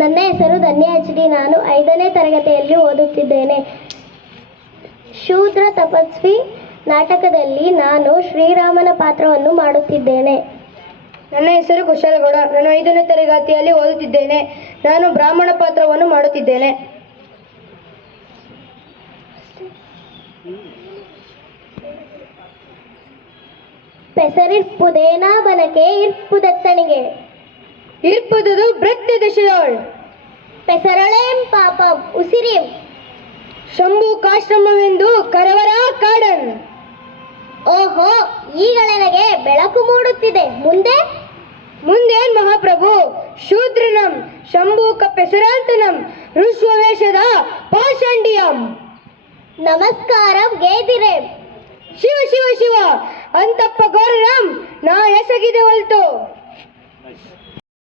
ನನ್ನ ಹೆಸರು ಧನ್ಯ HD. ನಾನು 5ನೇ ತರಗತಿಯಲ್ಲಿ ಓದುತ್ತಿದ್ದೇನೆ. ಶೂದ್ರ ತಪಸ್ವಿ ನಾಟಕದಲ್ಲಿ ನಾನು ಶ್ರೀರಾಮನ ಪಾತ್ರವನ್ನು ಮಾಡುತ್ತಿದ್ದೇನೆ. ನನ್ನ ಹೆಸರು ಕುಶಲಗೌಡ. ನಾನು 5ನೇ ತರಗತಿಯಲ್ಲಿ ಓದುತ್ತಿದ್ದೇನೆ. ನಾನು ಬ್ರಾಹ್ಮಣ ಪಾತ್ರವನ್ನು ಮಾಡುತ್ತಿದ್ದೇನೆ. ಪೆಸರಿರ್ಪುದೇನ ಬನಕೆ ಇರ್ಪುದತ್ತಣಿಗೆ ಇರ್ಪುದುದು ಭೃತ್ಯ ದಶೆಯೋಳ್ ಪೆಸರಳೇಂ ಪಾಪಂ ಉಸಿರಿಂ ಶಂಭು ಕಾಶ್ರಮವೆಂದು ಕರವರ ಕಾಡನ್. ಓಹೋ, ಈಗ ನನಗೆ ಬೆಳಕು ಮೂಡುತ್ತಿದೆ. ಮುಂದೇನ್ ಮಹಾಪ್ರಭು? ಶೂದ್ರನಂ ಶಂಭೂಕ ಪೆಸರಾಂತನಂ ಋಷ್ವವೇಷದ ಪಾಷಂಡಿಯಂ. ನಮಸ್ಕಾರಂ ಗೇದಿರೇಂ. ಶಿವ ಶಿವ ಶಿವ ಅಂತಪ್ಪ ಗೋರನಂ ನಾ ಎಸಗಿದೆ ಹೊಲ್ತು.